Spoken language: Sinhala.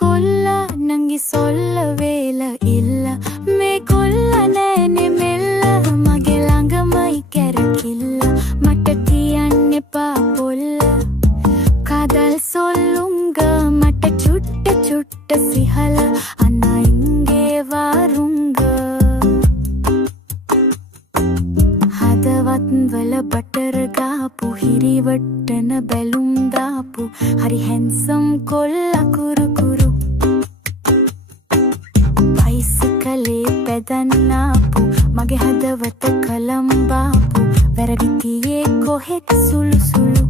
කොල්ල නංගි සොල්ල වේල ඉල්ල මේ කොල්ල නෑනේ මෙල්ල මගේ ළඟමයි කැරකිල්ල මට කියන්න එපා පොල්ල කදල් සොල්ලුංග මට චුට්ට සිහල අනයින්ගේ වාරුංග හදවත් වල බටර් ගාපු හිරිවට්ටන බැලුම් දාපු හරි හැන්සම් කොල්ල කුරු කුරු බයිසිකලේ පැදන්නාපු මගේ හදවත කලම්බාපු වැරදි තියේ කොහෙත් සුළු සුළු